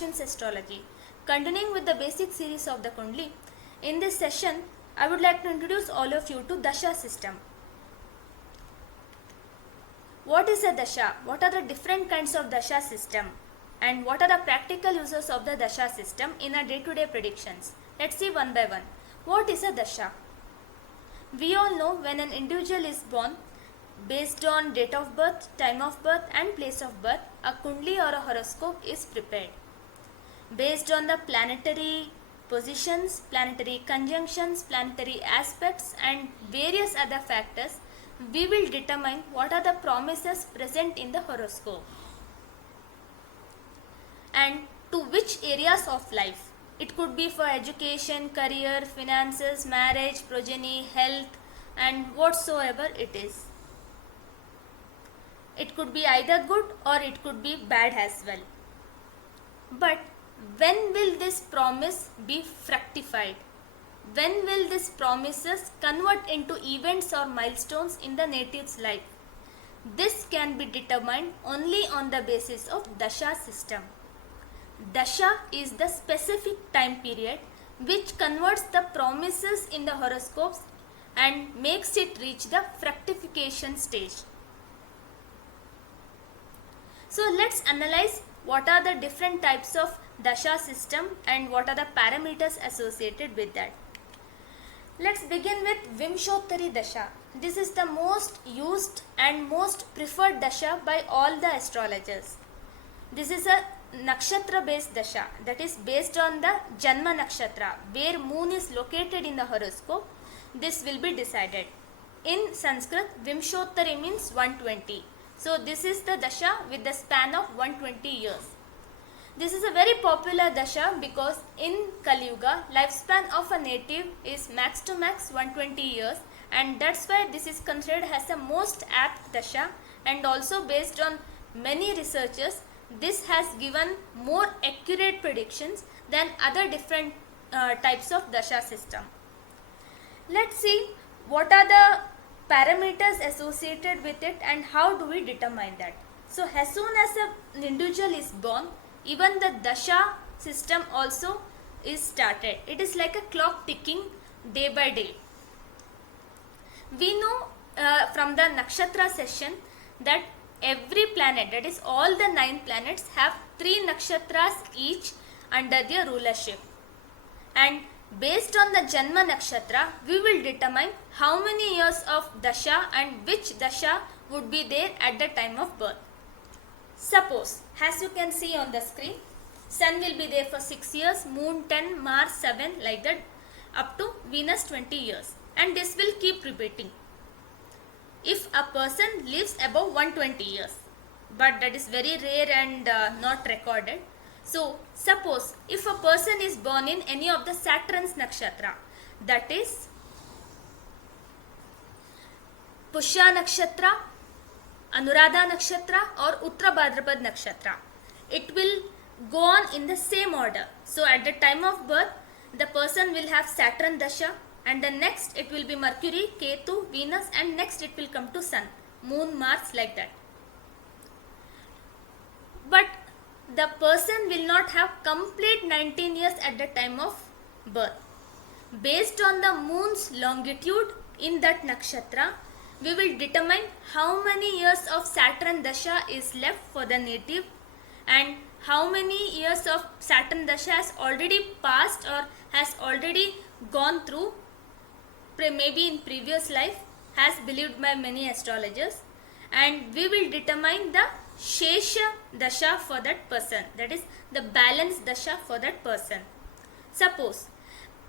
Ashwin's astrology. Continuing with the basic series of the Kundli, in this session I would like to introduce all of you to Dasha system. What is a Dasha? What are the different kinds of Dasha system? And what are the practical uses of the Dasha system in our day-to-day predictions? Let's see one by one. What is a Dasha? We all know when an individual is born, based on date of birth, time of birth and place of birth, a Kundli or a horoscope is prepared. Based on the planetary positions, planetary conjunctions, planetary aspects and various other factors, we will determine what are the promises present in the horoscope and to which areas of life. It could be for education, career, finances, marriage, progeny, health and whatsoever it is. It could be either good or it could be bad as well. But when will this promise be fructified? When will these promises convert into events or milestones in the native's life? This can be determined only on the basis of Dasha system. Dasha is the specific time period which converts the promises in the horoscopes and makes it reach the fructification stage. So let's analyze what are the different types of Dasha system and what are the parameters associated with that. Let's begin with Vimshottari Dasha. This is the most used and most preferred Dasha by all the astrologers. This is a nakshatra based Dasha, that is based on the Janma nakshatra, where moon is located in the horoscope. This will be decided. In Sanskrit, Vimshottari means 120. So this is the Dasha with the span of 120 years. This is a very popular Dasha because in Kali Yuga, lifespan of a native is max to max 120 years, and that's why this is considered as the most apt Dasha, and also based on many researchers, this has given more accurate predictions than other different types of Dasha system. Let's see what are the parameters associated with it and how do we determine that. So as soon as an individual is born, even the Dasha system also is started. It is like a clock ticking day by day. We know from the nakshatra session that every planet, that is all the 9 planets, have 3 nakshatras each under their rulership. And based on the Janma nakshatra, we will determine how many years of Dasha and which Dasha would be there at the time of birth. Suppose, as you can see on the screen, Sun will be there for 6 years, Moon 10, Mars 7, like that, up to Venus 20 years. And this will keep repeating if a person lives above 120 years. But that is very rare and not recorded. So, suppose if a person is born in any of the Saturn's nakshatra, that is Pushya nakshatra, Anuradha nakshatra or Uttra Bhadrapad nakshatra, it will go on in the same order. So at the time of birth, the person will have Saturn Dasha, and the next it will be Mercury, Ketu, Venus, and next it will come to Sun, Moon, Mars, like that. But the person will not have complete 19 years at the time of birth. Based on the moon's longitude in that nakshatra, we will determine how many years of Saturn Dasha is left for the native and how many years of Saturn Dasha has already passed or has already gone through, maybe in previous life, as believed by many astrologers, and we will determine the Shesha Dasha for that person, that is the balance Dasha for that person. Suppose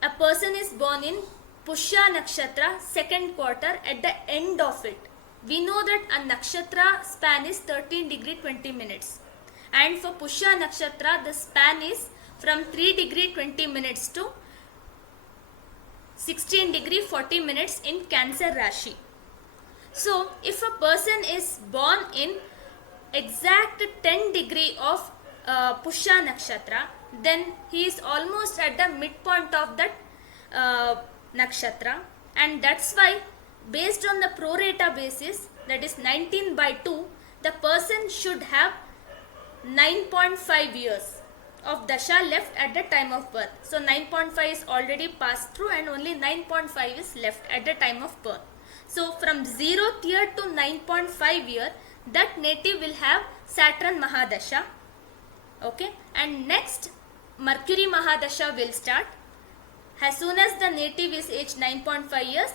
a person is born in Pushya nakshatra, second quarter, at the end of it. We know that a nakshatra span is 13 degree 20 minutes. And for Pushya nakshatra, the span is from 3 degree 20 minutes to 16 degree 40 minutes in Cancer Rashi. So, if a person is born in exact 10 degree of Pushya nakshatra, then he is almost at the midpoint of that nakshatra, and that's why based on the prorata basis, that is 19 by 2, the person should have 9.5 years. of Dasha left at the time of birth. So 9.5 is already passed through and only 9.5 is left at the time of birth. So from 0th year to 9.5 year, that native will have Saturn Mahadasha. Okay, and next Mercury Mahadasha will start. As soon as the native is aged 9.5 years,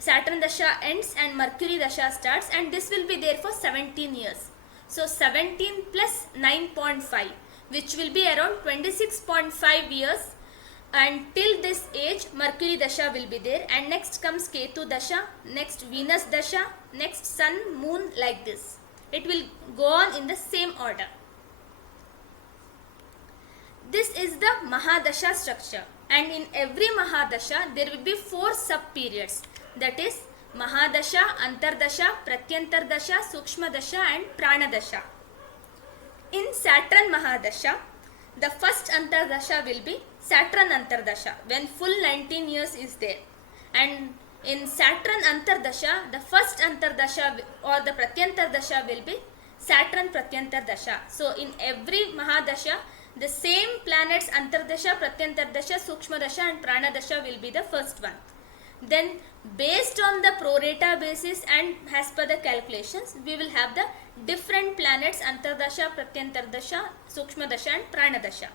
Saturn Dasha ends and Mercury Dasha starts, and this will be there for 17 years. So 17 plus 9.5, which will be around 26.5 years, and till this age Mercury Dasha will be there, and next comes Ketu Dasha, next Venus Dasha, next Sun, Moon, like this. It will go on in the same order. This is the Mahadasha structure, and in every Mahadasha there will be 4 sub-periods, that is Mahadasha, Antardasha, Pratyantar Dasha, Sukshma Dasha and Prana Dasha. In Saturn Mahadasha, the first Antardasha will be Saturn Antardasha when full 19 years is there, and in Saturn Antardasha, the first Antardasha or the Pratyantar Dasha will be Saturn Pratyantar Dasha. So in every Mahadasha, the same planets Antardasha, Pratyantar Dasha, Sukshma Dasha and Prana Dasha will be the first one. Then based on the prorata basis and as per the calculations, we will have the different planets Antardasha, Pratyantar Dasha, Sukshma Dasha and Prana Dasha.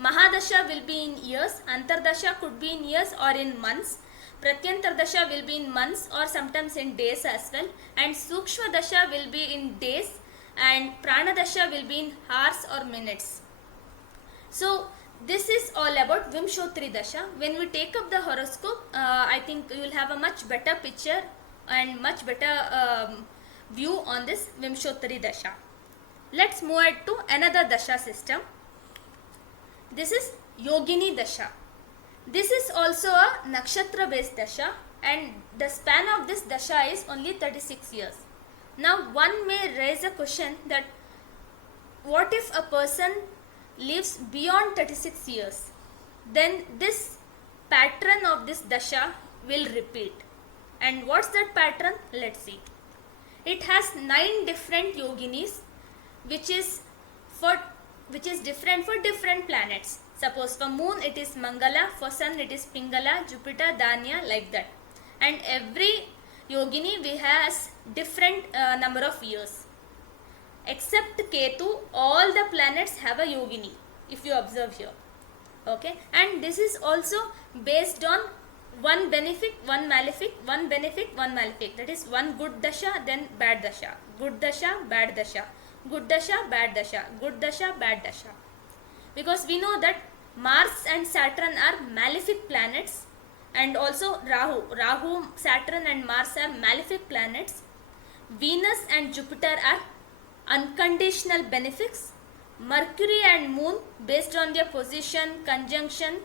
Mahadasha will be in years, Antardasha could be in years or in months, Pratyantar Dasha will be in months or sometimes in days as well, and Sukshma Dasha will be in days and Prana Dasha will be in hours or minutes. So this is all about Vimshottari Dasha. When we take up the horoscope, I think you will have a much better picture and much better view on this Vimshottari Dasha. Let's move on to another Dasha system. This is Yogini Dasha. This is also a nakshatra based Dasha, and the span of this Dasha is only 36 years. Now one may raise a question that what if a person lives beyond 36 years? Then this pattern of this Dasha will repeat. And what's that pattern? Let's see. It has 9 different yoginis, which is different for different planets. Suppose for moon it is Mangala, for sun it is Pingala, Jupiter, Danya, like that. And every yogini we has different number of years. Except Ketu, all the planets have a yogini, if you observe here. Okay, and this is also based on one benefic, one malefic, one benefic, one malefic. That is one good dasha, then bad dasha, good dasha, bad dasha, good dasha, bad dasha, good dasha, bad dasha. Because we know that Mars and Saturn are malefic planets, and also Rahu, Saturn and Mars are malefic planets. Venus and Jupiter are unconditional benefics. Mercury and Moon, based on their position, conjunction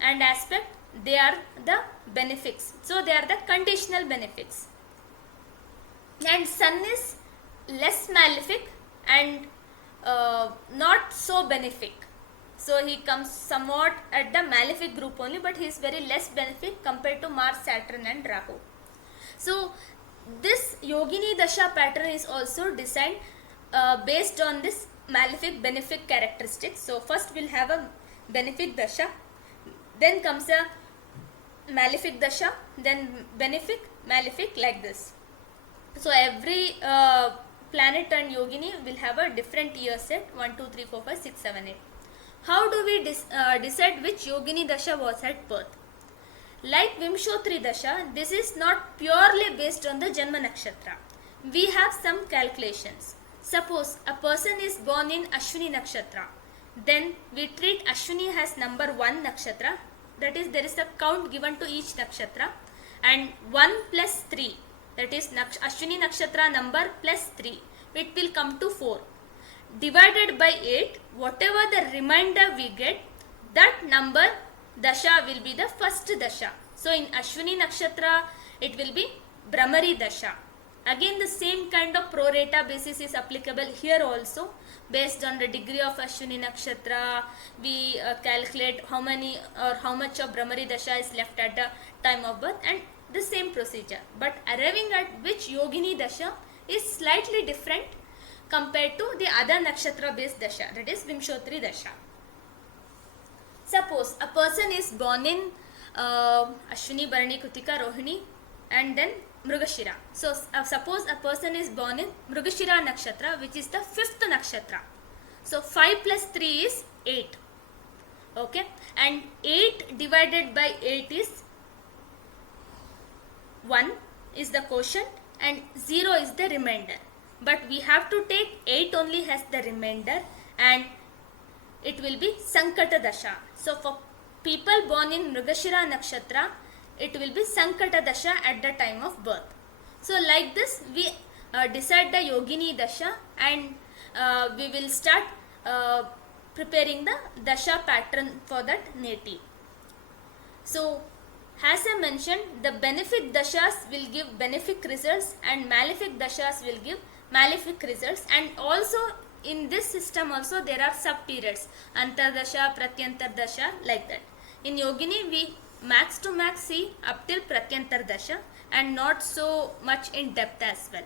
and aspect, they are the benefics. So they are the conditional benefics. And Sun is less malefic and not so benefic. So he comes somewhat at the malefic group only, but he is very less benefic compared to Mars, Saturn and Rahu. So this Yogini Dasha pattern is also designed based on this malefic benefic characteristics. So first we'll have a benefic Dasha, then comes a malefic Dasha, then benefic, malefic, like this. So every planet and yogini will have a different year set, 1, 2, 3, 4, 5, 6, 7, 8. How do we decide which Yogini Dasha was at birth? Like Vimshottari Dasha, this is not purely based on the Janma Nakshatra. We have some calculations. Suppose a person is born in Ashwini Nakshatra, then we treat Ashwini as number 1 Nakshatra, that is there is a count given to each Nakshatra, and 1 plus 3, that is Ashwini Nakshatra number plus 3, it will come to 4. Divided by 8, whatever the remainder we get, that number Dasha will be the first Dasha. So in Ashwini Nakshatra, it will be Brahmari Dasha. Again the same kind of prorata basis is applicable here also. Based on the degree of Ashwini Nakshatra, we calculate how many or how much of Brahmari Dasha is left at the time of birth, and the same procedure. But arriving at which Yogini Dasha is slightly different compared to the other nakshatra based Dasha, that is Vimshottari Dasha. Suppose a person is born in Ashwini, Bharani, Kritika, Rohini and then Mrugashira. So suppose a person is born in Mrugashira nakshatra, which is the 5th nakshatra. So 5 plus 3 is 8. Okay, and 8 divided by 8 is 1 is the quotient and 0 is the remainder. But we have to take 8 only as the remainder, and it will be Sankata Dasha. So for people born in Mrugashira nakshatra, it will be Sankata Dasha at the time of birth. So like this we decide the Yogini Dasha, and we will start preparing the Dasha pattern for that native. So as I mentioned, the benefic Dashas will give benefic results and malefic Dashas will give malefic results, and also in this system also there are sub periods, Antar Dasha, Pratyantar Dasha, like that. In Yogini we max to max see up till Pratyantar Dasha and not so much in depth as well.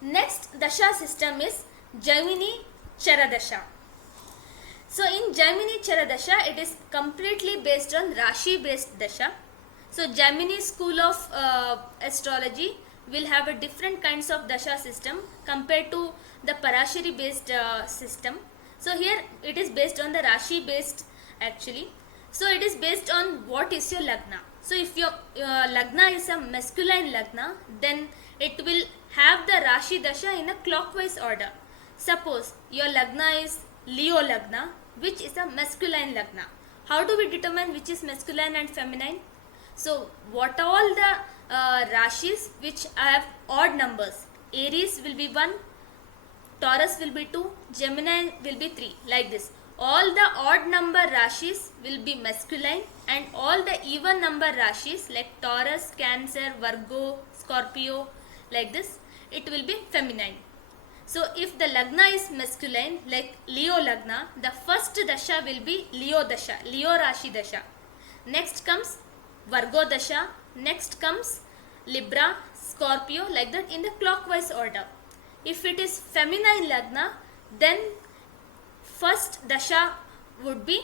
Next Dasha system is Jaimini Chara Dasha. So in Jaimini Chara Dasha, it is completely based on Rashi based Dasha. So Jaimini school of astrology will have a different kinds of Dasha system compared to the Parashari based system. So here it is based on the Rashi based actually. So it is based on what is your Lagna. So if your Lagna is a masculine Lagna, then it will have the Rashi Dasha in a clockwise order. Suppose your Lagna is Leo Lagna, which is a masculine Lagna. How do we determine which is masculine and feminine? So what all the Rashis which have odd numbers? Aries will be 1, Taurus will be 2, Gemini will be 3, like this. All the odd number Rashis will be masculine, and all the even number Rashis like Taurus, Cancer, Virgo, Scorpio, like this, it will be feminine. So if the Lagna is masculine like Leo Lagna, the first Dasha will be Leo Dasha, Leo Rashi Dasha. Next comes Virgo Dasha, next comes Libra, Scorpio, like that in the clockwise order. If it is feminine Lagna, then first Dasha would be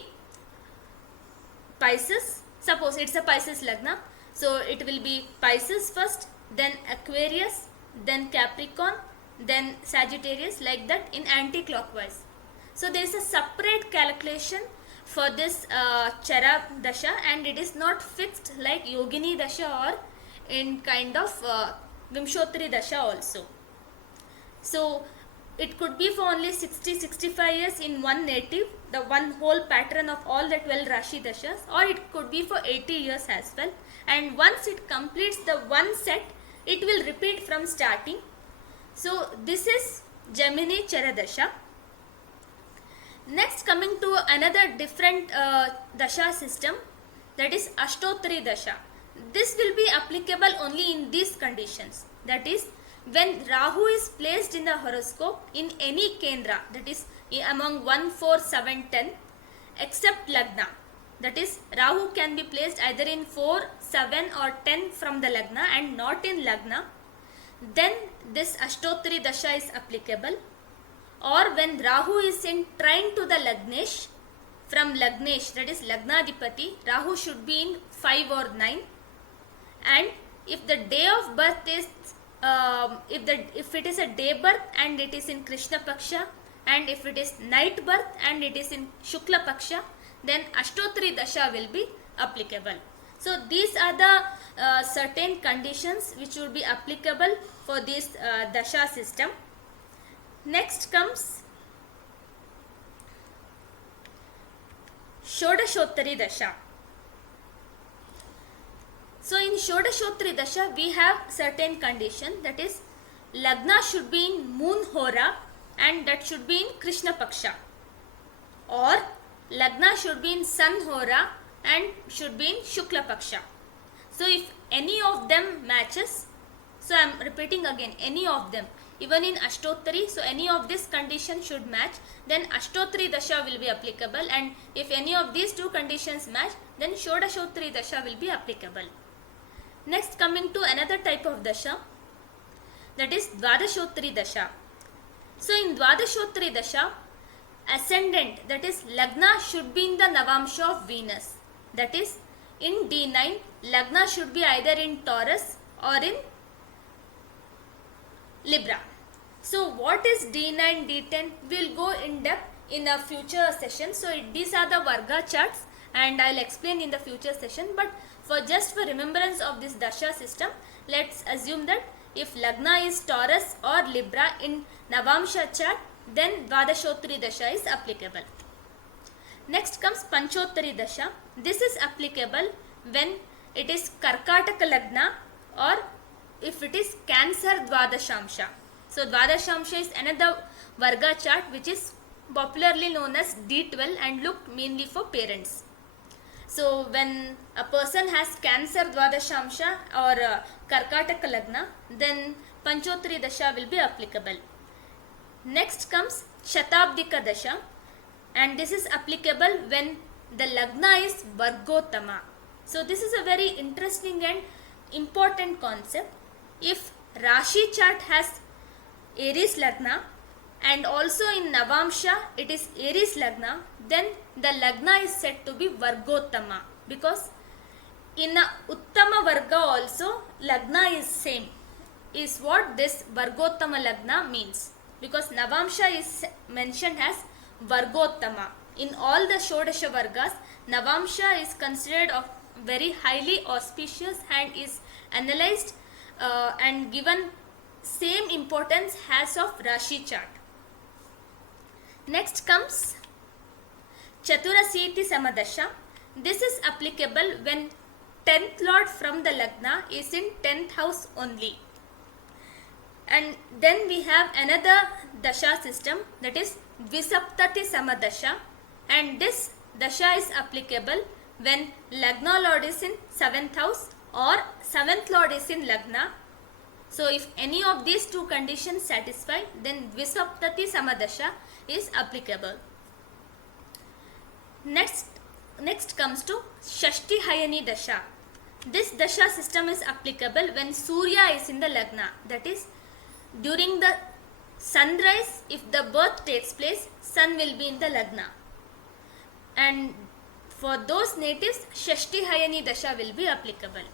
Pisces. Suppose it's a Pisces Lagna, so it will be Pisces first, then Aquarius, then Capricorn, then Sagittarius, like that in anti-clockwise. So there is a separate calculation for this Chara Dasha, and it is not fixed like Yogini Dasha or in kind of Vimshottari Dasha also. So it could be for only 60-65 years in one native, the one whole pattern of all the 12 Rashi Dashas, or it could be for 80 years as well. And once it completes the one set, it will repeat from starting. So this is Jaimini Chara Dasha. Next, coming to another different Dasha system, that is Ashtottari Dasha. This will be applicable only in these conditions, that is when Rahu is placed in the horoscope in any Kendra, that is among 1, 4, 7, 10, except Lagna. That is Rahu can be placed either in 4, 7 or 10 from the Lagna and not in Lagna. Then this Ashtottari Dasha is applicable. Or when Rahu is in trine to the Lagnesh, from Lagnesh, that is Lagnadipati, Rahu should be in 5 or 9. And if the day of birth is, if it is a day birth and it is in Krishna Paksha, and if it is night birth and it is in Shukla Paksha, then Ashtottari Dasha will be applicable. So these are the certain conditions which will be applicable for this Dasha system. Next comes Shodashottari Dasha. So in Shodashottari Dasha we have certain condition, that is Lagna should be in Moon Hora and that should be in Krishna Paksha, or Lagna should be in Sun Hora and should be in Shukla Paksha. So if any of them matches, so I am repeating again, any of them, even in Ashtottari, so any of this condition should match, then Ashtottari Dasha will be applicable, and if any of these two conditions match, then Shodashottari Dasha will be applicable. Next, coming to another type of Dasha, that is Dwadashottari Dasha. So in Dwadashottari Dasha, ascendant, that is Lagna should be in the Navamsha of Venus. That is, in D9, Lagna should be either in Taurus or in Libra. So what is D9, D10? We will go in depth in a future session. So these are the Varga charts and I will explain in the future session. But for remembrance of this Dasha system, let's assume that if Lagna is Taurus or Libra in Navamsha chart, then Dwadashottari Dasha is applicable. Next comes Panchottari Dasha. This is applicable when it is Karkataka Lagna or if it is Cancer Dwadashamsha. So Dwadashamsha is another Varga chart which is popularly known as D12 and looked mainly for parents. So when a person has Cancer Dwadashamsha or Karkataka Lagna, then Panchottari Dasha will be applicable. Next comes Shatabdika Dasha, and this is applicable when the Lagna is Vargottama. So this is a very interesting and important concept. If Rashi chart has Aries Lagna and also in Navamsha it is Aries Lagna, then the Lagna is said to be Vargottama, because in a Uttama Varga also Lagna is same, is what this Vargottama Lagna means, because Navamsha is mentioned as Vargottama. In all the Shodasha Vargas, Navamsha is considered of very highly auspicious and is analyzed and given same importance as of Rashi chart. Next comes Chaturaseeti Samadasha. This is applicable when 10th lord from the Lagna is in 10th house only. And then we have another Dasha system, that is Dwisaptati Samadasha, and this Dasha is applicable when Lagna lord is in 7th house or 7th lord is in Lagna. So if any of these two conditions satisfy, then Dwisaptati Samadasha is applicable. Next comes to Shashtihayani Dasha. This Dasha system is applicable when Surya is in the Lagna, that is during the sunrise. If the birth takes place, sun will be in the Lagna, and for those natives Shashtihayani Dasha will be applicable.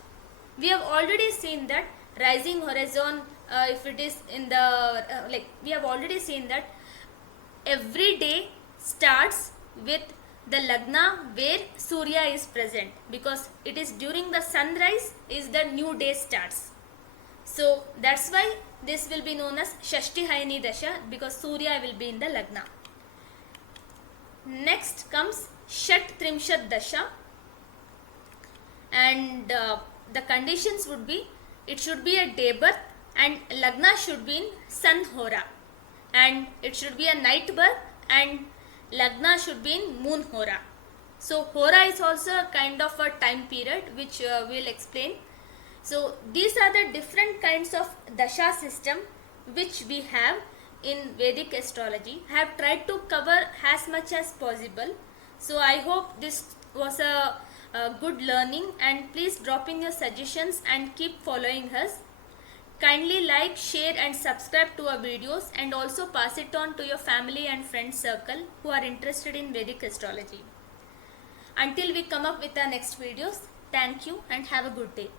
We have already seen that rising horizon, if it is in the we have already seen that every day starts with the Lagna where Surya is present, because it is during the sunrise is the new day starts. So that's why this will be known as Shashtihayani Dasha, because Surya will be in the Lagna. Next comes Shat Trimshat Dasha, and the conditions would be, it should be a day birth and Lagna should be in Sun Hora, and it should be a night birth and Lagna should be in Moon Hora. So Hora is also a kind of a time period which we will explain. So these are the different kinds of Dasha system which we have in Vedic astrology. I have tried to cover as much as possible. So I hope this was a good learning, and please drop in your suggestions and keep following us. Kindly like, share and subscribe to our videos, and also pass it on to your family and friend circle who are interested in Vedic astrology. Until we come up with our next videos, thank you and have a good day.